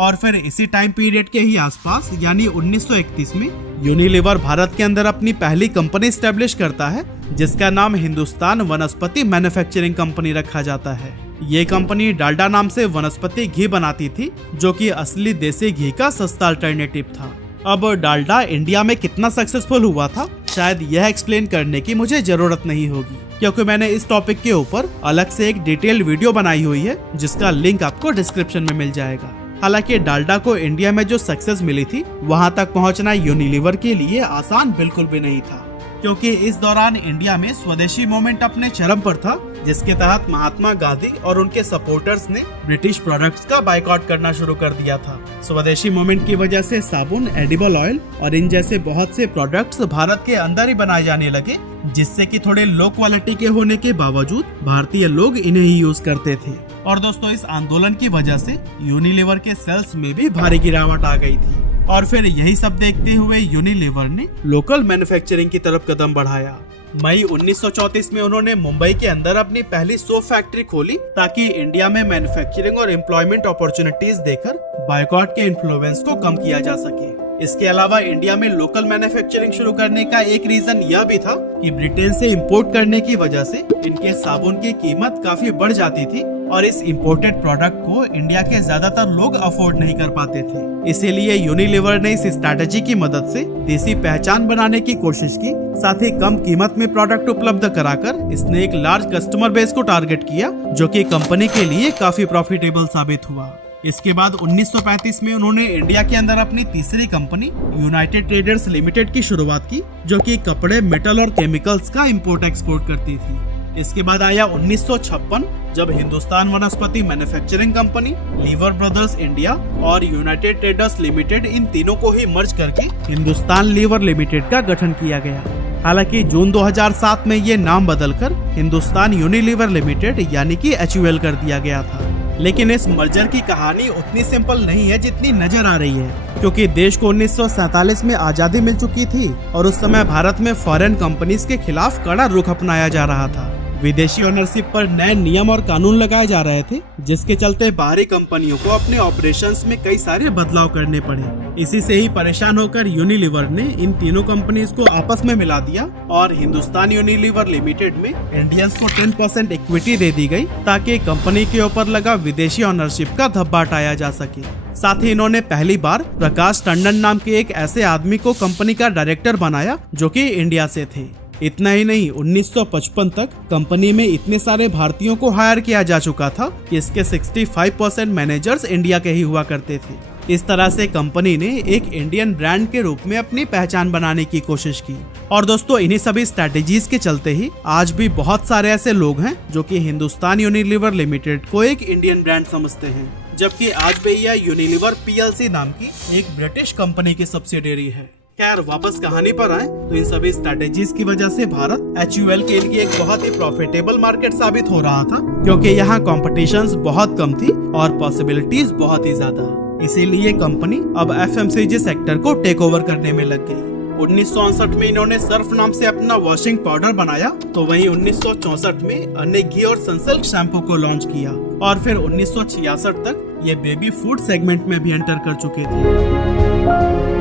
और फिर इसी टाइम पीरियड के ही आसपास यानी 1931 में यूनिलीवर भारत के अंदर अपनी पहली कंपनी स्टैब्लिश करता है, जिसका नाम हिंदुस्तान वनस्पति मैन्युफैक्चरिंग कंपनी रखा जाता है। ये कंपनी डालडा नाम से वनस्पति घी बनाती थी, जो कि असली देसी घी का सस्ता अल्टरनेटिव था। अब डालडा इंडिया में कितना सक्सेसफुल हुआ था, शायद यह एक्सप्लेन करने की मुझे जरूरत नहीं होगी, क्योंकि मैंने इस टॉपिक के ऊपर अलग से एक डिटेल वीडियो बनाई हुई है, जिसका लिंक आपको डिस्क्रिप्शन में मिल जाएगा। हालांकि डालडा को इंडिया में जो सक्सेस मिली थी, वहां तक पहुंचना यूनिलीवर के लिए आसान बिल्कुल भी नहीं था, क्योंकि इस दौरान इंडिया में स्वदेशी मूवमेंट अपने चरम पर था, जिसके तहत महात्मा गांधी और उनके सपोर्टर्स ने ब्रिटिश प्रोडक्ट्स का बायकॉट करना शुरू कर दिया था। स्वदेशी मूवमेंट की वजह से साबुन, एडिबल ऑयल और इन जैसे बहुत से प्रोडक्ट्स भारत के अंदर ही बनाए जाने लगे, जिससे कि थोड़े लो क्वालिटी के होने के बावजूद भारतीय लोग इन्हें ही यूज करते थे। और दोस्तों, इस आंदोलन की वजह से यूनिलीवर के सेल्स में भी भारी गिरावट आ गई थी। और फिर यही सब देखते हुए यूनिलीवर ने लोकल मैन्युफैक्चरिंग की तरफ कदम बढ़ाया। मई 1934 में उन्होंने मुंबई के अंदर अपनी पहली सोप फैक्ट्री खोली, ताकि इंडिया में मैन्युफैक्चरिंग और एम्प्लॉयमेंट अपॉर्चुनिटीज देकर बायकॉट के इन्फ्लुएंस को कम किया जा सके। इसके अलावा इंडिया में लोकल मैन्युफैक्चरिंग शुरू करने का एक रीजन यह भी था कि ब्रिटेन से इंपोर्ट करने की वजह से इनके साबुन की कीमत काफी बढ़ जाती थी, और इस इम्पोर्टेड प्रोडक्ट को इंडिया के ज्यादातर लोग अफोर्ड नहीं कर पाते थे। इसीलिए यूनिलीवर ने इस स्ट्रैटेजी की मदद से देसी पहचान बनाने की कोशिश की, साथ ही कम कीमत में प्रोडक्ट उपलब्ध कराकर इसने एक लार्ज कस्टमर बेस को टारगेट किया, जो कि कंपनी के लिए काफी प्रॉफिटेबल साबित हुआ। इसके बाद 1935 में उन्होंने इंडिया के अंदर अपनी तीसरी कंपनी यूनाइटेड ट्रेडर्स लिमिटेड की शुरुआत की, जो कि कपड़े, मेटल और केमिकल्स का इंपोर्ट एक्सपोर्ट करती थी। इसके बाद आया 1956, जब हिंदुस्तान वनस्पति manufacturing company, liver brothers India और यूनाइटेड ट्रेडर्स लिमिटेड, इन तीनों को ही मर्ज करके हिंदुस्तान लीवर लिमिटेड का गठन किया गया। हालांकि जून 2007 में ये नाम बदलकर हिंदुस्तान यूनिलीवर लिमिटेड यानी कि HUL कर दिया गया था। लेकिन इस मर्जर की कहानी उतनी सिंपल नहीं है जितनी नजर आ रही है, क्योंकि देश को 1947 में आजादी मिल चुकी थी और उस समय भारत में फॉरेन कंपनीज के खिलाफ कड़ा रुख अपनाया जा रहा था। विदेशी ओनरशिप पर नए नियम और कानून लगाए जा रहे थे, जिसके चलते बाहरी कंपनियों को अपने ऑपरेशंस में कई सारे बदलाव करने पड़े। इसी से ही परेशान होकर यूनिलीवर ने इन तीनों कंपनीज को आपस में मिला दिया और हिंदुस्तान यूनिलीवर लिमिटेड में इंडियंस को 10% इक्विटी दे दी गई, ताकि कंपनी के ऊपर लगा विदेशी ओनरशिप का धब्बा हटाया जा सके। साथ ही इन्होंने पहली बार प्रकाश टंडन नाम के एक ऐसे आदमी को कंपनी का डायरेक्टर बनाया, जो कि इंडिया से थे। इतना ही नहीं, 1955 तक कंपनी में इतने सारे भारतीयों को हायर किया जा चुका था कि इसके 65% मैनेजर्स इंडिया के ही हुआ करते थे। इस तरह से कंपनी ने एक इंडियन ब्रांड के रूप में अपनी पहचान बनाने की कोशिश की। और दोस्तों, इन्हीं सभी स्ट्रेटेजीज के चलते ही आज भी बहुत सारे ऐसे लोग हैं जो कि हिंदुस्तान यूनिलीवर लिमिटेड को एक इंडियन ब्रांड समझते हैं, जबकि आज भी यह यूनिलीवर PLC नाम की एक ब्रिटिश कंपनी की सब्सिडियरी है। खैर, वापस कहानी पर आए तो इन सभी स्ट्रेटेजीज की वजह से भारत HUL के लिए एक बहुत ही प्रॉफिटेबल मार्केट साबित हो रहा था, क्योंकि यहाँ कॉम्पिटिशंस बहुत कम थी और पॉसिबिलिटीज बहुत ही ज्यादा। इसीलिए कंपनी अब FMCG सेक्टर को टेक ओवर करने में लग गई। 1969 में इन्होंने सर्फ नाम से अपना वॉशिंग पाउडर बनाया, तो वहीं 1964 में अन्य घी और सनसिल्क शैम्पू को लॉन्च किया, और फिर 1966 तक ये बेबी फूड सेगमेंट में भी एंटर कर चुके थे।